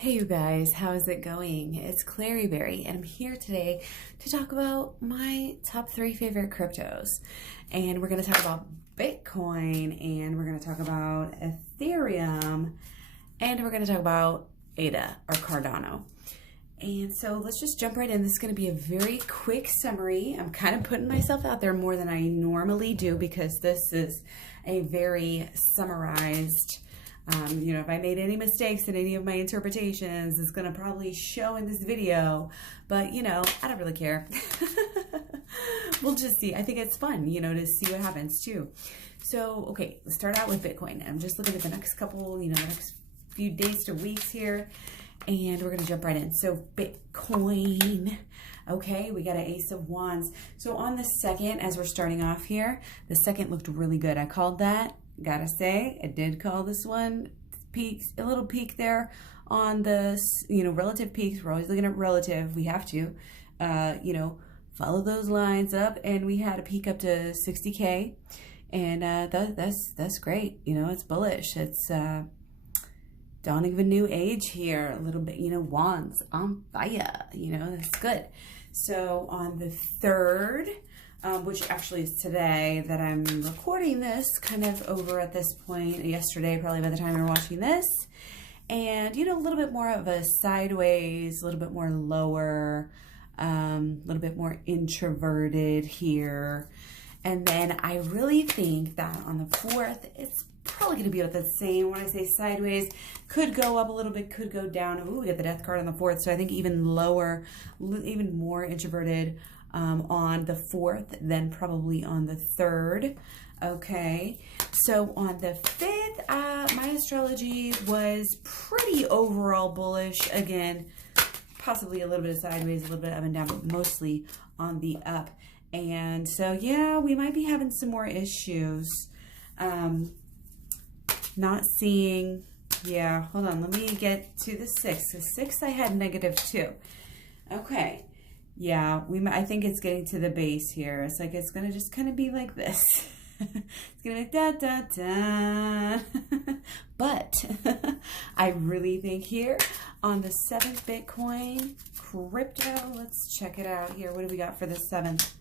Hey you guys, how is it going? It's Claryberry and I'm here today to talk about my top 3 favorite cryptos. And we're going to talk about Bitcoin, and we're going to talk about Ethereum, and we're going to talk about ADA or Cardano. And so let's just jump right in. This is going to be a very quick summary. I'm kind of putting myself out there more than I normally do because this is a very summarized if I made any mistakes in any of my interpretations, it's going to probably show in this video, but I don't really care. We'll just see. I think it's fun, to see what happens too. So, okay, let's start out with Bitcoin. I'm just looking at the next couple, next few days to weeks here, and we're going to jump right in. So Bitcoin, okay, we got an Ace of Wands. So on the second, as we're starting off here, the second looked really good. I called that. Gotta say, I did call this one peaks, a little peak there on the, relative peaks. We're always looking at relative. We have to, follow those lines up. And we had a peak up to 60K. And that's great. It's bullish. It's dawning of a new age here. A little bit, wands on fire. That's good. So on the third, which actually is today that I'm recording this, kind of over at this point, yesterday probably by the time you're watching this, and a little bit more of a sideways, a little bit more lower, a little bit more introverted here. And then I really think that on the fourth, it's probably going to be about the same. When I say sideways, could go up a little bit, could go down. Ooh, we got the death card on the fourth, so I think even lower, even more introverted on the fourth than probably on the third. Okay, so on the fifth, my astrology was pretty overall bullish. Again, possibly a little bit of sideways, a little bit up and down, but mostly on the up. And so, yeah, we might be having some more issues. Not seeing, hold on, let me get to the sixth. The sixth, I had -2. Okay. Yeah, I think it's getting to the base here. It's like it's gonna just kind of be like this. It's gonna be da da da. But I really think here on the 7th Bitcoin crypto, let's check it out here. What do we got for the 7th?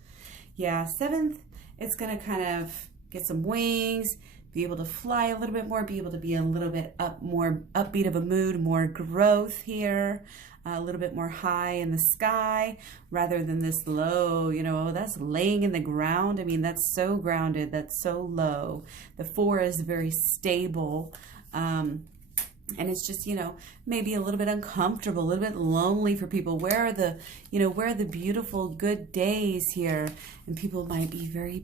Yeah, 7th, it's gonna kind of get some wings, be able to fly a little bit more, be able to be a little bit more upbeat of a mood, more growth here. A little bit more high in the sky rather than this low, that's laying in the ground. I mean, that's so grounded, that's so low. The 4 is very stable. And it's just, maybe a little bit uncomfortable, a little bit lonely for people. Where are the beautiful good days here? And people might be very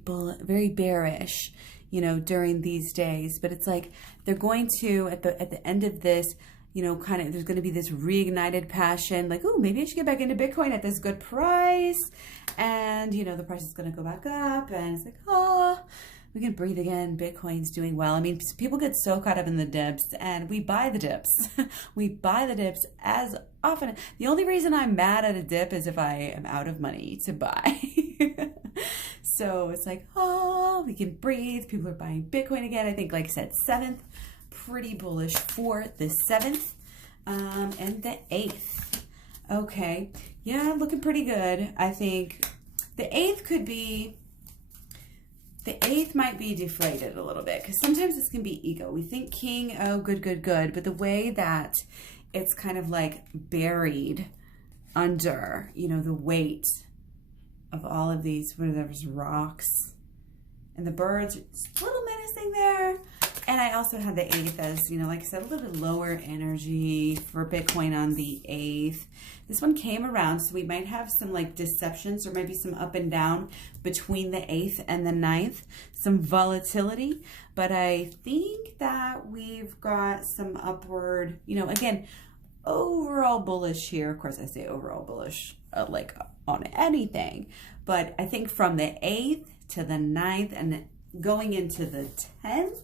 bearish, during these days. But it's like they're going to, at the end of this, there's going to be this reignited passion, like, oh, maybe I should get back into Bitcoin at this good price. And, the price is going to go back up. And it's like, oh, we can breathe again. Bitcoin's doing well. I mean, people get so caught up in the dips, and we buy the dips. We buy the dips as often. The only reason I'm mad at a dip is if I am out of money to buy. So it's like, oh, we can breathe. People are buying Bitcoin again. I think, like I said, 7th. Pretty bullish for the 7th and the 8th. Okay, yeah, looking pretty good. I think the 8th might be deflated a little bit, because sometimes this can be ego. We think king, oh, good, but the way that it's kind of like buried under, the weight of all of these, there's rocks and the birds, it's a little menacing there. And I also had the 8th as, like I said, a little bit lower energy for Bitcoin on the 8th. This one came around, so we might have some like deceptions or maybe some up and down between the 8th and the 9th, some volatility. But I think that we've got some upward, again, overall bullish here. Of course, I say overall bullish, like on anything. But I think from the 8th to the 9th and going into the 10th,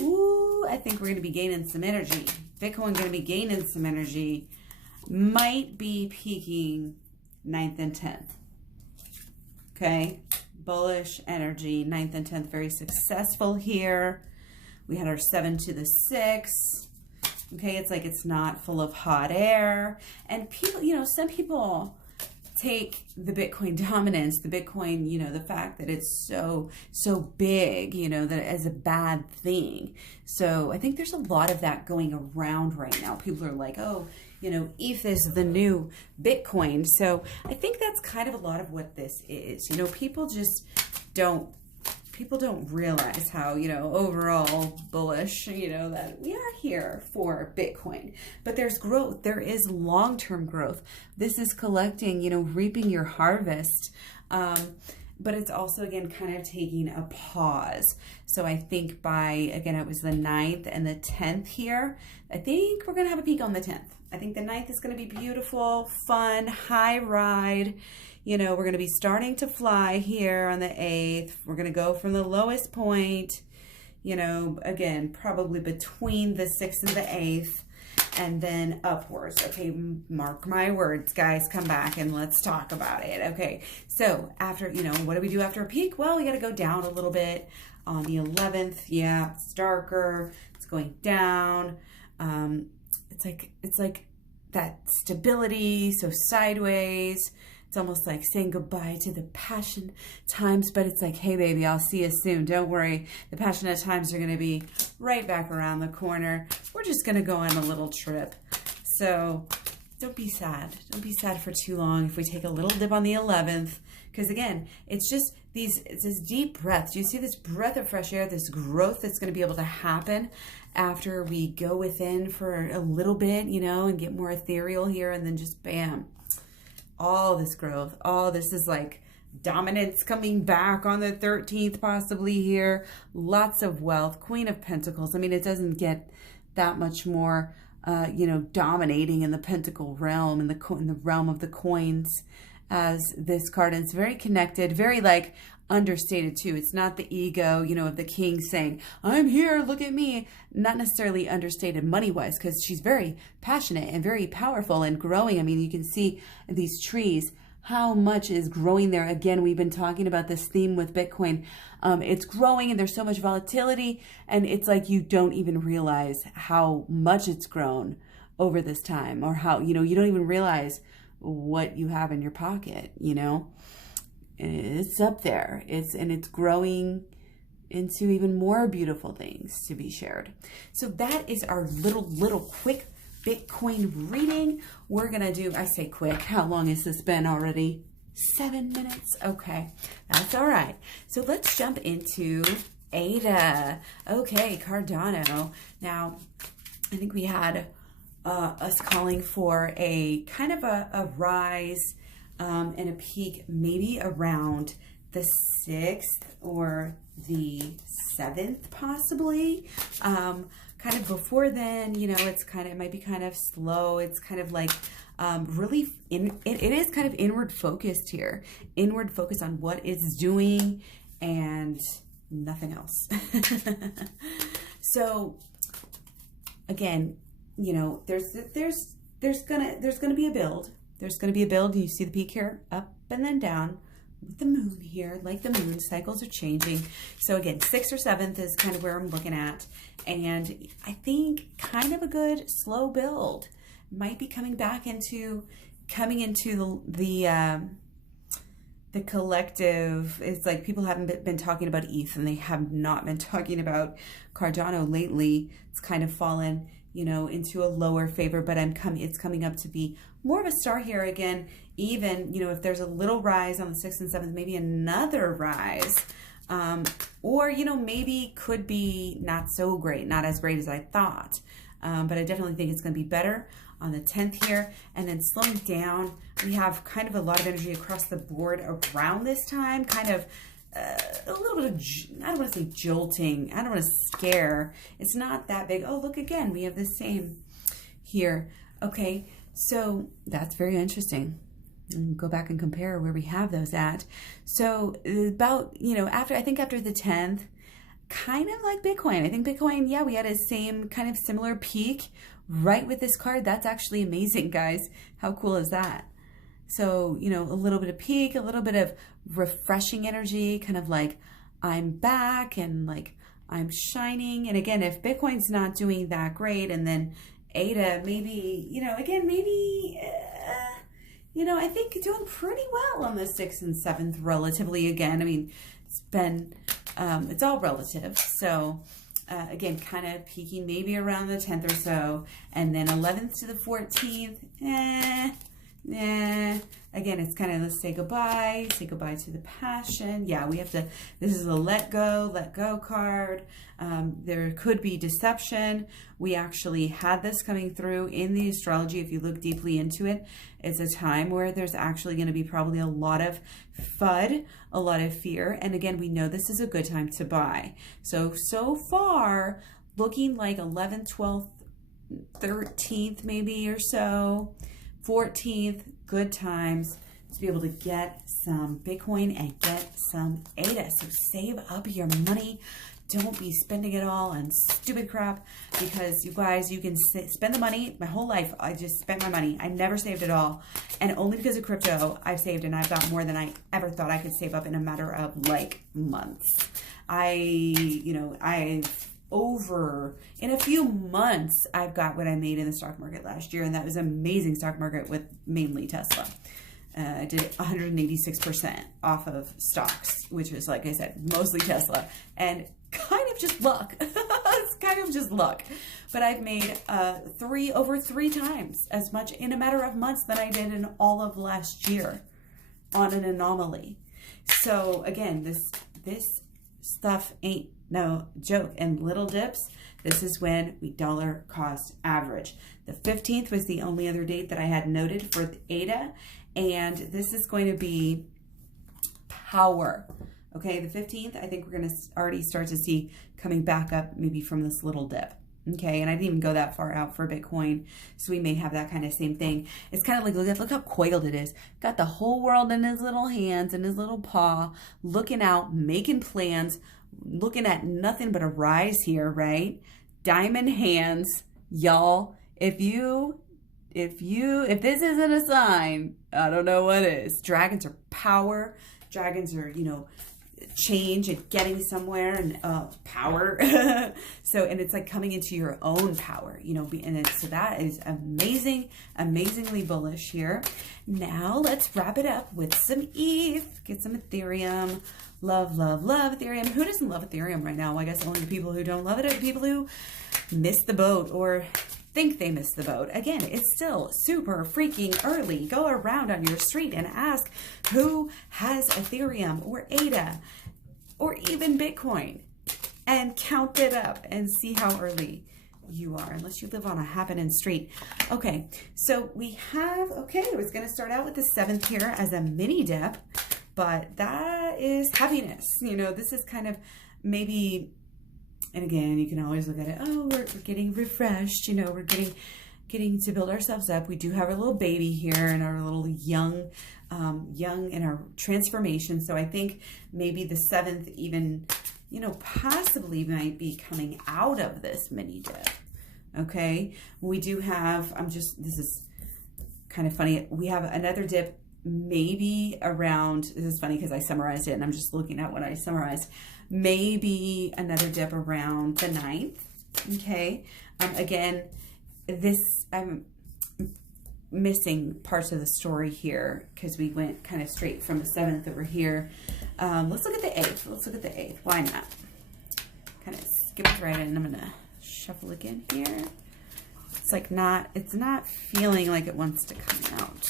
ooh, I think we're going to be gaining some energy. Bitcoin going to be gaining some energy. Might be peaking 9th and 10th. Okay. Bullish energy. 9th and 10th very successful here. We had our 7 to the 6. Okay, it's like it's not full of hot air. And people, some people take the Bitcoin dominance, the Bitcoin, the fact that it's so big, that as a bad thing. So I think there's a lot of that going around right now. People are like, oh, ETH is the new Bitcoin. So I think that's kind of a lot of what this is. People just don't realize how, overall bullish, that we are here for Bitcoin. But there's growth. There is long-term growth. This is collecting, reaping your harvest. But it's also, again, kind of taking a pause. So I think again, it was the 9th and the 10th here. I think we're going to have a peak on the 10th. I think the 9th is going to be beautiful, fun, high ride. We're going to be starting to fly here on the 8th. We're going to go from the lowest point, again, probably between the 6th and the 8th, and then upwards. Okay, mark my words, guys. Come back and let's talk about it. Okay, so after, what do we do after a peak? Well, we got to go down a little bit on the 11th. Yeah, it's darker. It's going down. It's like that stability, so sideways. It's almost like saying goodbye to the passion times, but it's like, hey, baby, I'll see you soon. Don't worry. The passionate times are going to be right back around the corner. We're just going to go on a little trip. So don't be sad. Don't be sad for too long if we take a little dip on the 11th, because again, it's this deep breath. Do you see this breath of fresh air, this growth that's going to be able to happen after we go within for a little bit, and get more ethereal here, and then just bam. All this growth, all this is like dominance coming back on the 13th, possibly here. Lots of wealth, Queen of Pentacles. I mean, it doesn't get that much more, dominating in the pentacle realm, in the realm of the coins as this card. And it's very connected, very like understated too. It's not the ego, of the king saying, I'm here, look at me. Not necessarily understated money-wise, because she's very passionate and very powerful and growing. I mean, you can see these trees, how much is growing there. Again, we've been talking about this theme with Bitcoin. It's growing and there's so much volatility, and it's like you don't even realize how much it's grown over this time, or how, you don't even realize what you have in your pocket, It's up there. It's growing into even more beautiful things to be shared. So that is our little quick Bitcoin reading. We're gonna do, I say quick, how long has this been already? 7 minutes? Okay, that's all right. So let's jump into ADA. Okay, Cardano. Now, I think we had us calling for a kind of a rise and a peak maybe around the 6th or the 7th, possibly. Kind of before then, it might be kind of slow. It's kind of like really, it is kind of inward focused here. Inward focus on what it's doing and nothing else. So again, there's gonna be a build. There's going to be a build. You see the peak here, up and then down with the moon here, like the moon. Cycles are changing. So again, 6th or 7th is kind of where I'm looking at. And I think kind of a good slow build might be coming into the collective. It's like people haven't been talking about ETH, and they have not been talking about Cardano lately. It's kind of fallen, into a lower favor, but it's coming up to be more of a star here again. Even, if there's a little rise on the 6th and 7th, maybe another rise, or, maybe could be not so great, not as great as I thought. But I definitely think it's going to be better on the 10th here. And then slowing down, we have kind of a lot of energy across the board around this time, kind of a little bit of, I don't want to say jolting, I don't want to scare. It's not that big. Oh, look again, we have the same here. Okay, so that's very interesting. Go back and compare where we have those at. So about, after the 10th, kind of like Bitcoin. I think Bitcoin, yeah, we had a kind of similar peak right with this card. That's actually amazing, guys. How cool is that? So, a little bit of peak, a little bit of refreshing energy, kind of like I'm back and like I'm shining. And again, if Bitcoin's not doing that great, and then ADA, maybe, you know, again, maybe, you know, I think doing pretty well on the 6th and 7th relatively again. I mean, it's been, it's all relative. So, again, kind of peaking maybe around the 10th or so. And then 11th to the 14th, again, it's kind of let's say goodbye to the passion. Yeah, we have to, this is a let go card. There could be deception. We actually had this coming through in the astrology. If you look deeply into it, it's a time where there's actually going to be probably a lot of FUD, a lot of fear. And again, we know this is a good time to buy. So far, looking like 11th, 12th, 13th maybe or so, 14th, good times to be able to get some Bitcoin and get some ADA. So save up your money. Don't be spending it all on stupid crap, because you guys, you can spend the money. My whole life, I just spent my money. I never saved it all. And only because of crypto, I've saved, and I've got more than I ever thought I could save up in a matter of like months. In a few months, I've got what I made in the stock market last year, and that was an amazing stock market with mainly Tesla. I did 186% off of stocks, which is, like I said, mostly Tesla, and kind of just luck. It's kind of just luck. But I've made over three times as much in a matter of months than I did in all of last year on an anomaly. So again, this stuff ain't no joke. And little dips, this is when we dollar cost average. The 15th was the only other date that I had noted for the ADA. And this is going to be power. Okay, the 15th, I think we're going to already start to see coming back up maybe from this little dip. Okay, and I didn't even go that far out for Bitcoin, so we may have that kind of same thing. It's kind of like, look how coiled it is. Got the whole world in his little hands, in his little paw, looking out, making plans, looking at nothing but a rise here, right? Diamond hands, y'all. If this isn't a sign, I don't know what is. Dragons are power. Dragons are, you know, change and getting somewhere, and power. And it's like coming into your own power, you know, so that is amazingly bullish here. Now let's wrap it up with some ETH, get some Ethereum. Love Ethereum. Who doesn't love Ethereum right now? I guess only the people who don't love it are the people who missed the boat or think they missed the boat. Again, it's still super freaking early. Go around on your street and ask who has Ethereum or ADA or even Bitcoin, and count it up and see how early you are, unless you live on a happening street. Okay, so we have, I was going to start out with the 7th here as a mini dip, but that is happiness. You know, this is kind of maybe, and again, you can always look at it, oh, we're getting refreshed, you know, we're getting to build ourselves up. We do have a little baby here and our little young in our transformation. So I think maybe the 7th even, you know, possibly might be coming out of this mini dip. Okay, we do have, this is kind of funny. We have another dip maybe around, this is funny because I summarized it and I'm just looking at what I summarized. Maybe another dip around the 9th. Okay, again, I'm missing parts of the story here because we went kind of straight from the 7th over here. Let's look at the 8th. Why not? Kind of skip it right in. I'm gonna shuffle again here. It's not feeling like it wants to come out.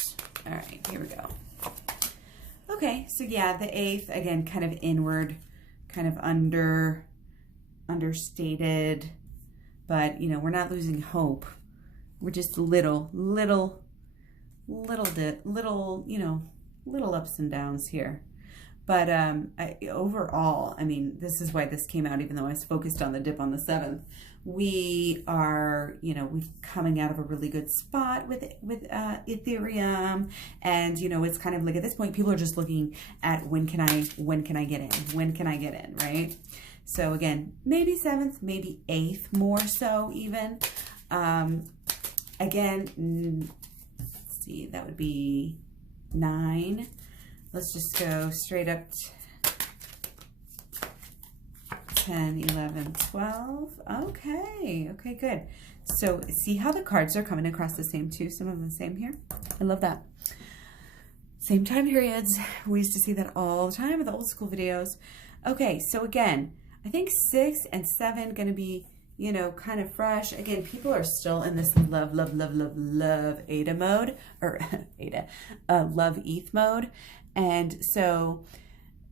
All right, here we go. Okay, so yeah, the 8th, again, kind of inward, kind of understated, but you know, we're not losing hope. We're just little ups and downs here. But overall, I mean, this is why this came out, even though I was focused on the dip on the 7th. We are, you know, we're coming out of a really good spot with Ethereum. And, you know, it's kind of like at this point, people are just looking at when can I get in, right? So again, maybe 7th, maybe 8th more so even. Again, let's see, that would be 9. Let's just go straight up 10, 11, 12. Okay, good. So see how the cards are coming across the same too? Some of them the same here. I love that. Same time periods. We used to see that all the time with the old school videos. Okay, so again, I think 6 and 7 going to be, you know, kind of fresh. Again, people are still in this love ADA mode, or ADA, love ETH mode. And so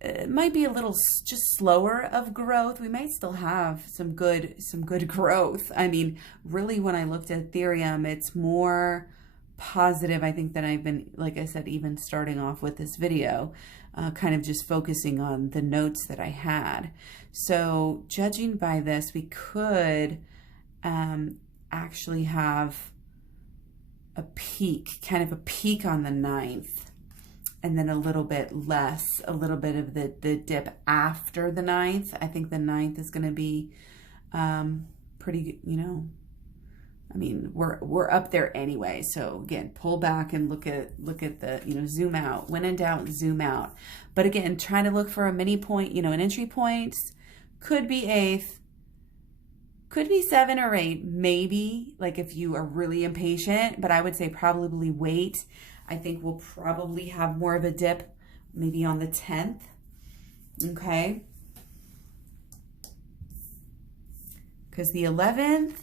it might be a little just slower of growth. We might still have some good growth. I mean, really, when I looked at Ethereum, it's more positive, I think, than I've been, like I said, even starting off with this video, kind of just focusing on the notes that I had. So judging by this, we could actually have a peak, kind of a peak on the 9th, and then a little bit less, a little bit of the dip after the 9th. I think the 9th is going to be pretty, you know, I mean, we're up there anyway. So again, pull back and look at the, you know, zoom out. When in doubt, zoom out. But again, trying to look for a mini point, you know, an entry point. Could be 8th, could be 7 or 8, maybe, like if you are really impatient, but I would say probably wait. I think we'll probably have more of a dip maybe on the 10th, okay? Because the 11th,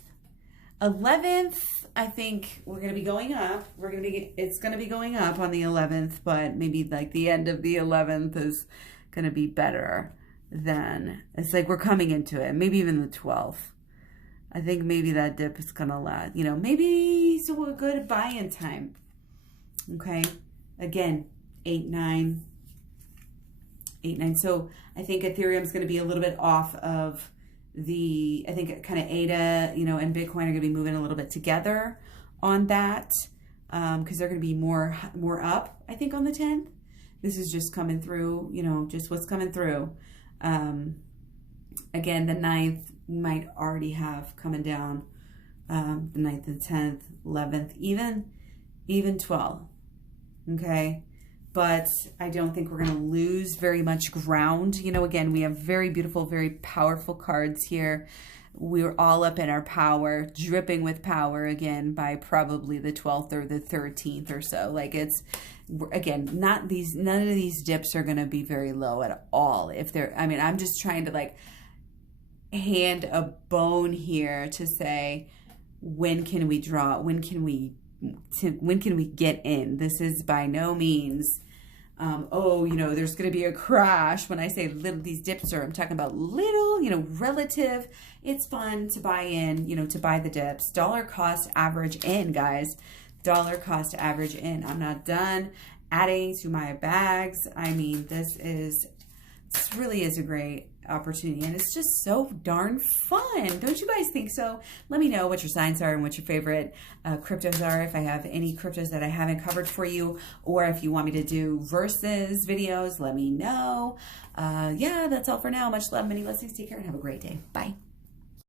I think we're going to be going up. It's going to be going up on the 11th, but maybe like the end of the 11th is going to be better than, it's like we're coming into it. Maybe even the 12th. I think maybe that dip is going to last, you know, maybe so a good buy-in time. Okay. Again, 8, 9. So I think Ethereum is going to be a little bit off of the, I think kind of ADA, you know, and Bitcoin are going to be moving a little bit together on that, because they're going to be more up, I think, on the 10th. This is just coming through, you know, just what's coming through. Again, the 9th might already have coming down, the 9th and 10th, 11th, even 12th. Okay. But I don't think we're going to lose very much ground. You know, again, we have very beautiful, very powerful cards here. We're all up in our power, dripping with power again by probably the 12th or the 13th or so. Like it's, again, none of these dips are going to be very low at all. If they're, I mean, I'm just trying to like hand a bone here to say, when can we draw? When can we get in? This is by no means, oh, you know, there's going to be a crash. When I say little, these dips are, I'm talking about little, you know, relative. It's fun to buy in, you know, to buy the dips. Dollar cost average in, guys. Dollar cost average in. I'm not done adding to my bags. I mean, this really is a great opportunity, and it's just so darn fun. Don't you guys think so? Let me know what your signs are and what your favorite cryptos are, if I have any cryptos that I haven't covered for you, or if you want me to do versus videos, let me know. Yeah, that's all for now. Much love, many blessings. Take care and have a great day. Bye.